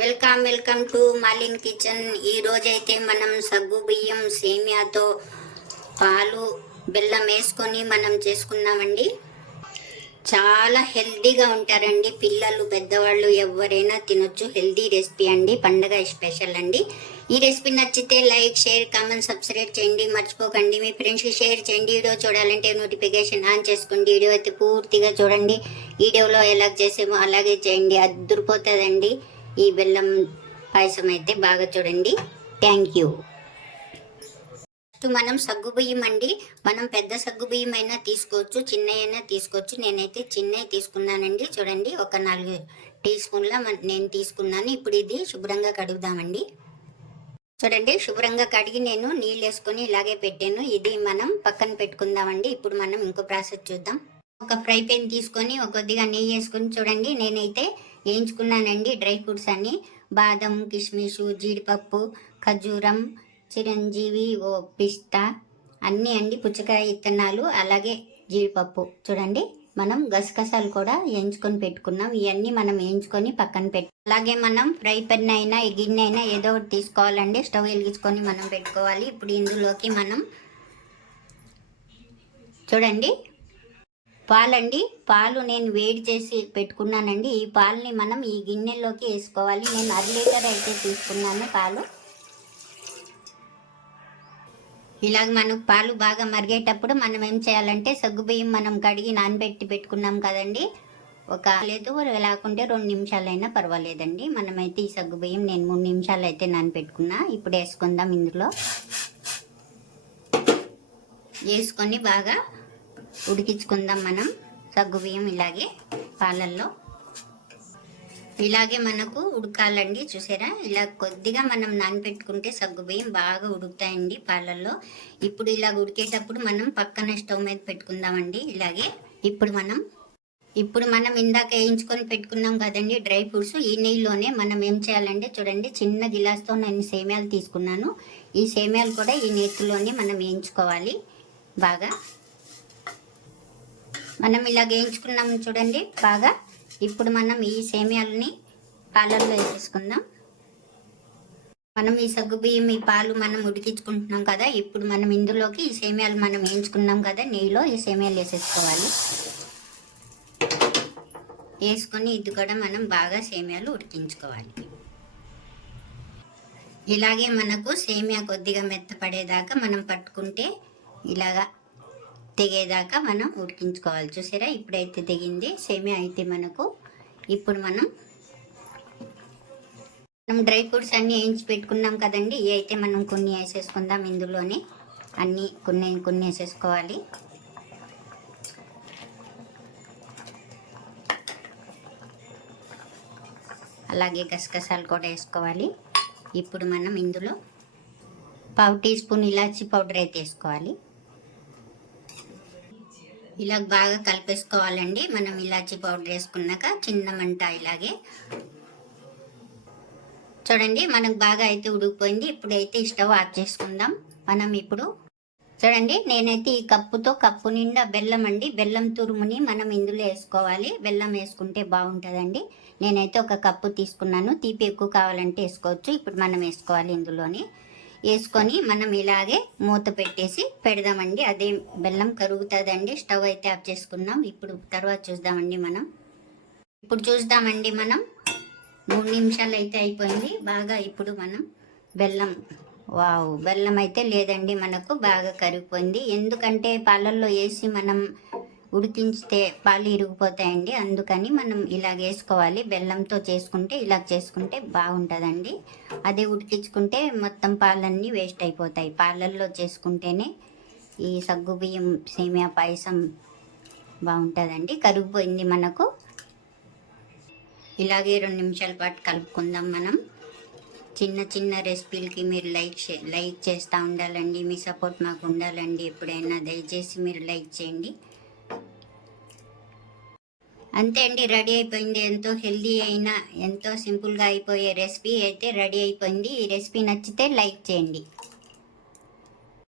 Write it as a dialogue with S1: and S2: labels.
S1: Welcome welcome to Malin kitchen. ఈ రోజైతే మనం సగ్గు బియ్యం సేమియాతో పాలు బెల్లం వేసుకొని మనం చేసుకున్నామండి చాలా హెల్తీగా ఉంటారండి పిల్లలు పెద్దవాళ్ళు ఎవరైనా తినొచ్చు. హెల్తీ రెసిపీ అండి పండగ స్పెషల్ అండి. ఈ రెసిపీ నచ్చితే లైక్ షేర్ కామెంట్ సబ్స్క్రైబ్ చేయండి. మర్చిపోకండి. మీ ఫ్రెండ్స్కి షేర్ చేయండి. వీడియో చూడాలంటే నోటిఫికేషన్ ఆన్ చేసుకోండి. వీడియో అయితే పూర్తిగా చూడండి. వీడియోలో ఎలా చేసామో అలాగే చేయండి. అద్దరిపోతుందండి. ఈ బెల్లం పాయసం అయితే బాగా చూడండి. థ్యాంక్ యూ ఫస్ట్ మనం సగ్గు బియ్యం అండి. మనం పెద్ద సగ్గు బియ్యం అయినా తీసుకోవచ్చు చిన్న అయినా తీసుకోవచ్చు. నేనైతే చిన్నవి తీసుకున్నానండి. చూడండి ఒక నాలుగు టీ స్పూన్ల నేను తీసుకున్నాను. ఇప్పుడు ఇది శుభ్రంగా కడుగుదామండి. చూడండి శుభ్రంగా కడిగి నేను నీళ్ళు వేసుకొని ఇలాగే పెట్టాను. ఇది మనం పక్కన పెట్టుకుందామండి. ఇప్పుడు మనం ఇంకో ప్రాసెస్ చూద్దాం. ఒక ఫ్రై పెన్ తీసుకొని ఒక కొద్దిగా నెయ్యి వేసుకొని చూడండి. నేనైతే వేయించుకున్నానండి. డ్రై ఫ్రూట్స్ అన్నీ. బాదం కిస్మిస్ జీడిపప్పు ఖజూరం చిరంజీవి ఓ పిస్తా అన్నీ అండి. పుచ్చకాయ విత్తనాలు అలాగే జీడిపప్పు. చూడండి మనం గసగసాలు కూడా వేయించుకొని పెట్టుకున్నాం. ఇవన్నీ మనం వేయించుకొని పక్కన పెట్టు అలాగే మనం ఫ్రై పెన్ అయినా గిన్నె అయినా ఏదో ఒకటి తీసుకోవాలండి. స్టవ్ వెలిగించుకొని మనం పెట్టుకోవాలి. ఇప్పుడు ఇందులోకి మనం చూడండి పాలండి. పాలు నేను వేడి చేసి పెట్టుకున్నానండి. ఈ పాలని మనం ఈ గిన్నెలోకి వేసుకోవాలి. నేను అర లీటర్ అయితే తీసుకున్నాను పాలు. ఇలాగ మనకు పాలు బాగా మరిగేటప్పుడు మనం ఏం చేయాలంటే సగ్గుబియ్యం మనం కడిగి నానబెట్టి పెట్టుకున్నాం కదండి. ఒక లేదు లేకుంటే రెండు నిమిషాలైనా పర్వాలేదండి. మనమైతే ఈ సగ్గుబియ్యం నేను మూడు నిమిషాలు అయితే నానబెట్టుకున్నా. ఇప్పుడు వేసుకుందాం ఇందులో. వేసుకొని బాగా ఉడికించుకుందాం మనం. సగ్గుబియ్యం ఇలాగే పాలల్లో. ఇలాగే మనకు ఉడకాలండి చూసారా? ఇలా కొద్దిగా మనం నానబెట్టుకుంటే సగ్గుబియ్యం బాగా ఉడుకుతాయండి పాలల్లో. ఇప్పుడు ఇలా ఉడికేటప్పుడు మనం పక్కన స్టవ్ మీద పెట్టుకుందామండి ఇలాగే. ఇప్పుడు మనం ఇప్పుడు మనం ఇందాక వేయించుకొని పెట్టుకున్నాం కదండి డ్రై ఫ్రూట్స్ ఈ నెయ్యిలోనే మనం ఏం చేయాలంటే చూడండి చిన్న గిలాస్తో నేను సేమ్యాలు తీసుకున్నాను. ఈ సేమ్యాలు కూడా ఈ నేతిలోనే మనం వేయించుకోవాలి బాగా. మనం ఇలా వేయించుకున్నాం చూడండి బాగా. ఇప్పుడు మనం ఈ సేమియాలని పాలల్లో వేసేసుకుందాం. మనం ఈ సగ్గు బియ్యం ఈ పాలు మనం ఉడికించుకుంటున్నాం కదా. ఇప్పుడు మనం ఇందులోకి ఈ సేమియాలు మనం వేయించుకున్నాం కదా నెయ్యిలో ఈ సేమియాలు వేసేసుకోవాలి. వేసుకొని ఇది కూడా మనం బాగా సేమియాలు ఉడికించుకోవాలి. ఇలాగే మనకు సేమియా కొద్దిగా మెత్తపడేదాకా మనం పట్టుకుంటే ఇలాగా తెగేదాకా మనం ఉడికించుకోవాలి. చూసారా? ఇప్పుడైతే తెగింది. సేమియా అయితే మనకు ఇప్పుడు మనం మనం డ్రై ఫ్రూట్స్ అన్నీ వేయించి పెట్టుకున్నాం కదండి. ఇవి అయితే మనం కొన్ని వేసేసుకుందాం ఇందులోనే. అన్నీ కొన్ని కొన్ని వేసేసుకోవాలి. అలాగే గసగసాలు కూడా వేసుకోవాలి. ఇప్పుడు మనం ఇందులో పావు టీ స్పూన్ ఇలాచీ పౌడర్ అయితే వేసుకోవాలి. ఇలా బాగా కలిపేసుకోవాలండి. మనం ఇలాచీ పౌడర్ వేసుకున్నాక చిన్న మంట ఇలాగే. చూడండి మనకు బాగా అయితే ఉడికిపోయింది. ఇప్పుడైతే స్టవ్ ఆఫ్ చేసుకుందాం. మనం ఇప్పుడు చూడండి నేనైతే ఈ కప్పుతో కప్పు నిండా బెల్లం అండి. బెల్లం తురుముని మనం ఇందులో వేసుకోవాలి. బెల్లం వేసుకుంటే బాగుంటుందండి. నేనైతే ఒక కప్పు తీసుకున్నాను. తీపి ఎక్కువ కావాలంటే వేసుకోవచ్చు. ఇప్పుడు మనం వేసుకోవాలి ఇందులోని. వేసుకొని మనం ఇలాగే మూత పెట్టేసి పెడదామండి. అదే బెల్లం కరుగుతుందండి. స్టవ్ అయితే ఆఫ్ చేసుకుందాం ఇప్పుడు తర్వాత చూద్దామండి మనం. ఇప్పుడు చూద్దామండి మనం. మూడు నిమిషాలు అయితే అయిపోయింది. బాగా ఇప్పుడు మనం బెల్లం వావ్ బెల్లం అయితే లేదండి మనకు. బాగా కరిగిపోయింది. ఎందుకంటే పాలల్లో వేసి మనం ఉడికించితే పాలు ఇరిగిపోతాయండి. అందుకని మనం ఇలా వేసుకోవాలి. బెల్లంతో చేసుకుంటే ఇలా చేసుకుంటే బాగుంటుందండి. అదే ఉడికించుకుంటే మొత్తం పాలన్నీ వేస్ట్ అయిపోతాయి. పాలల్లో చేసుకుంటేనే ఈ సగ్గు బియ్యం సేమియా పాయసం బాగుంటుందండి. కరిగిపోయింది మనకు. ఇలాగే రెండు నిమిషాల పాటు కలుపుకుందాం మనం. చిన్న చిన్న రెసిపీలకి మీరు లైక్ చే- లైక్ చేస్తూ ఉండాలండి. మీ సపోర్ట్ మాకు ఉండాలండి. ఎప్పుడైనా దయచేసి మీరు లైక్ చేయండి. అంతే అండి రెడీ అయిపోయింది. ఎంతో హెల్దీ అయినా ఎంతో సింపుల్గా అయిపోయే రెసిపీ అయితే రెడీ అయిపోయింది. ఈ రెసిపీ నచ్చితే లైక్ చేయండి.